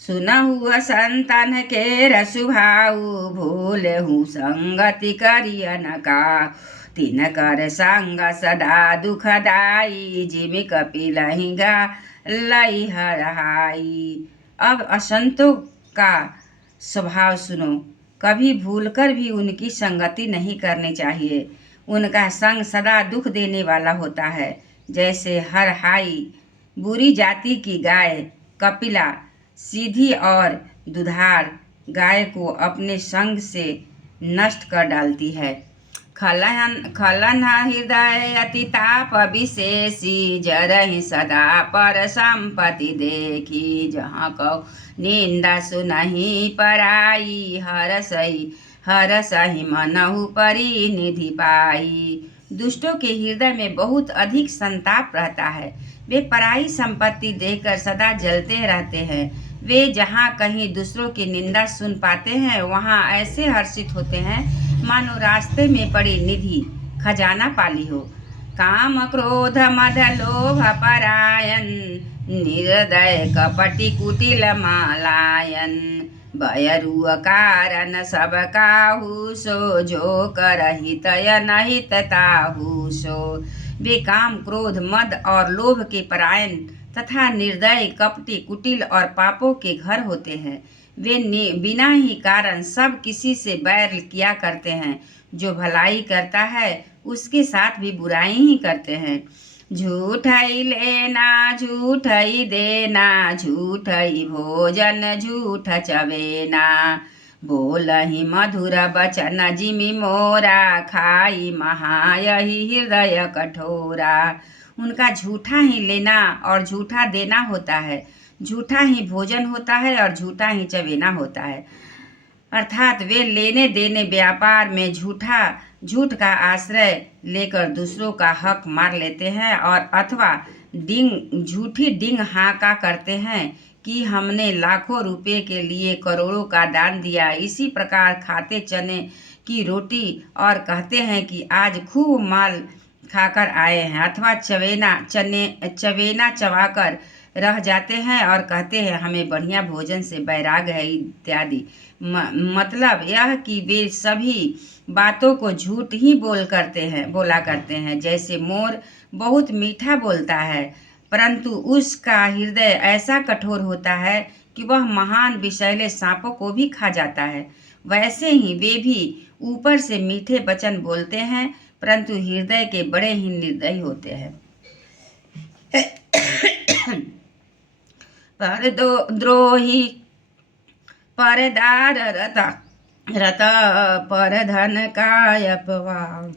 सुनहु संतन के रसुभाऊ भूलहु संगति करियन का। तिन कर संग सदा दुखदाई जिमि कपिलहि गा लई हरहाई। अब असंतों का स्वभाव सुनो। कभी भूलकर भी उनकी संगति नहीं करनी चाहिए। उनका संग सदा दुख देने वाला होता है। जैसे हरहाई बुरी जाति की गाय कपिला सीधी और दुधार गाय को अपने संग से नष्ट कर डालती है। खलन हृदय अति ताप विशेषी जरहि सदा पर संपत्ति देखी। जहाँ कहो निंदा सुनहि पराई हरसहि मनहु परिनिधि पाई। दुष्टों के हृदय में बहुत अधिक संताप रहता है। वे पराई संपत्ति देखकर सदा जलते रहते हैं। वे जहाँ कहीं दूसरों की निंदा सुन पाते हैं वहाँ ऐसे हर्षित होते हैं मानो रास्ते में पड़ी निधि खजाना पाली हो। काम क्रोध मद लोभ परायन निर्दय कपटी कुटिल मालायन। बयरु कारण सब काहू सो जो करहित अनहित ताहू सो। वे काम क्रोध मद और लोभ के परायण तथा निर्दय कपटी कुटिल और पापों के घर होते हैं। वे बिना ही कारण सब किसी से बैर किया करते हैं। जो भलाई करता है उसके साथ भी बुराई ही करते हैं। झूठ ही लेना झूठ ही देना झूठ ही भोजन झूठ चवेना। बोलहि मधुर बचन जिमि मोरा खाई महायहि हृदय कठोरा। उनका झूठा ही लेना और झूठा देना होता है। झूठा ही भोजन होता है और झूठा ही चवेना होता है। अर्थात वे लेने देने व्यापार में झूठ का आश्रय लेकर दूसरों का हक मार लेते हैं और अथवा झूठी डिंग हाँका करते हैं कि हमने लाखों रुपए के लिए करोड़ों का दान दिया। इसी प्रकार खाते चने की रोटी और कहते हैं कि आज खूब माल खाकर आए हैं, अथवा चवेना चबाकर रह जाते हैं और कहते हैं हमें बढ़िया भोजन से बैराग है इत्यादि। मतलब यह कि वे सभी बातों को झूठ ही बोला करते हैं। जैसे मोर बहुत मीठा बोलता है परंतु उसका हृदय ऐसा कठोर होता है कि वह महान विषैले सांपों को भी खा जाता है, वैसे ही वे भी ऊपर से मीठे वचन बोलते हैं परंतु हृदय के बड़े ही निर्दयी होते हैं। पर द्रोही परदार रत पर धन काय अपवादते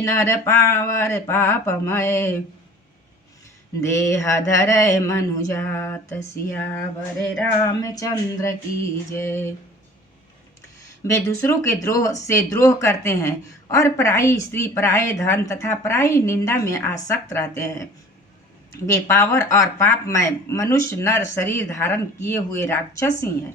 नर पावर पापमय। देह धरय मनुजात सियावर रामचंद्र की जय। वे दूसरों के द्रोह करते हैं और पराई स्त्री पराये धन तथा पराई निंदा में आसक्त रहते हैं। वे पावर और पापमय मनुष्य नर शरीर धारण किए हुए राक्षस ही हैं।